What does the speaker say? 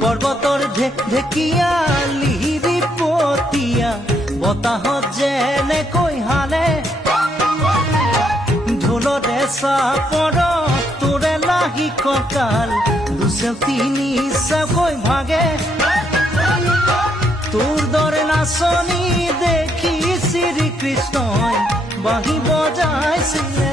পৰ্বতৰ ঢেকীয়া লিহিৰি পতীয়া বতাহত যেনেকৈ হালে ঢোলতে চাপৰ তোৰে লাগি কঁকাল দুচেও তিনি চেওকৈ ভাগে তোৰ দৰে নাচনি দেখি শ্ৰীকৃষ্ণই বাঁহী বজাইছিলে।